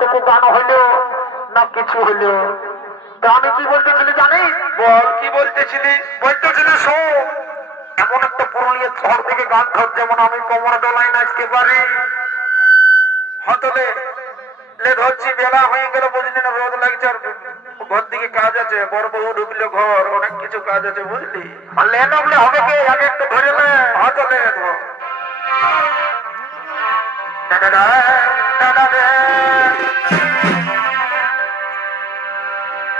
টুকু গান হইলো না কিছু হইলো। তো আমি কি বলতেছিলি জানিস? বল কি বলতেছিলি? বলতেছিলি শোন, এমন একটা পুরুলিয়া শহর থেকে গান ধর যেমন আমি কোমর দোলাই নাচতে পারি। হতলে লে ধরছি, বেলা হয়ে গেল বুঝলি না, রোদ লাগছে আর ঘর দিকে কাজ আছে, বড় বউ ঢুকলে ঘর অনেক কিছু কাজ আছে বুঝলি। আর লে নগলে হবে কি, আগে একটু ধরে নে। হতলে ধর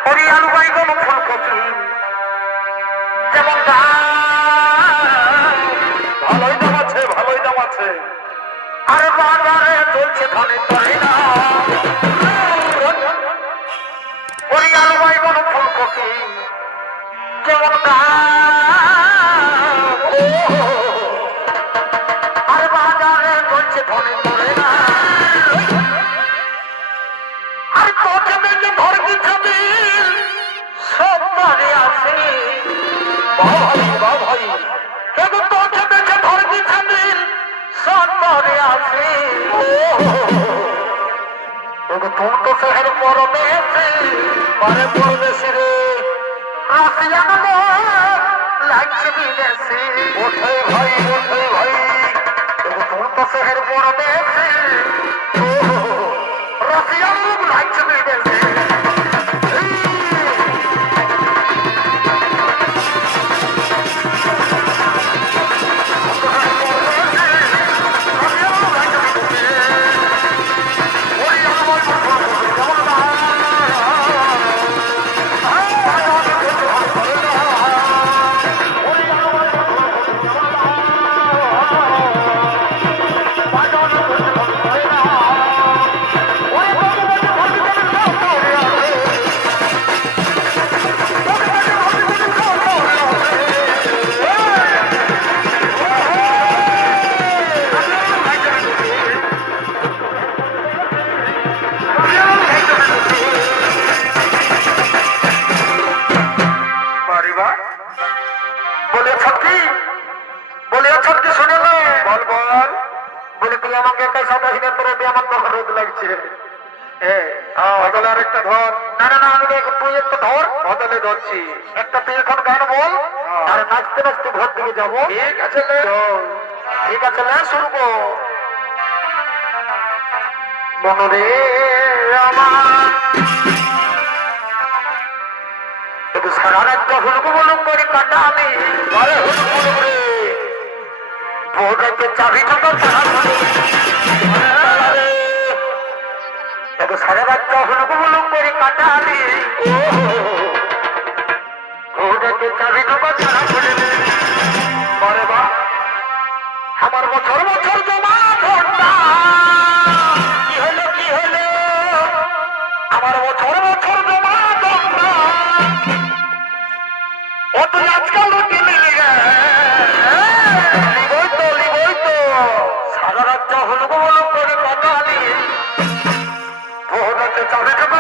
হরি আলু বাইগন ফুলকপি যেমন ভালোই দাম আছে, ভালোই দাম আছে। আরে বাজারে চলছে ধানে তরে না। হরি আলু বাইগন ফুলকপি যেমন আরে বাজারে চলছে ধানে তরে না। আর তোকে দেখে ধর দিচ্ছি সব বাড়ি আছে ভাই কিন্তু তোকে দেখে ধর দিচ্ছি সব বাড়ি আছে। তুই তো শহর পরদেশে পারে পরদেশি রে, রাশিয়ান লাগছে বিদেশে। ওঠে ভাই, ওঠে ভাই। তুই তো শহর পরদেশে রাশিয়ান লাগছে বিদেশে। আরেকটা ধর। না না না, আমি তুই একটা ধর। হতলে ধরছি। একটা তুই এখন গান বল, আর নাচতে নাচতে ঘর দিকে যাবো। ঠিক আছে লে। ঠিক আছে লে, শুরু কর। মনরে আমার একটু সারা রাজ্য হুলকু বলুম করে কাটা আমি বউটাকে চাবি ঢুকো একটু সারা রাজ্য হুলকু বলুম করে কাটা আমি বউটাকে চাবি ঢুকো ছাড়া বলে বলে বা আমার বছর বছর জমা ভোটটা কি হলো কি হলো, আমার বছর বছর জমা ভোটটা ও তুই আজকাল রুটি মিলে লিবই তো সারা রাজ্য হলুক বলুক করে কথা আনি ভোটাতে চাবি ঢোকা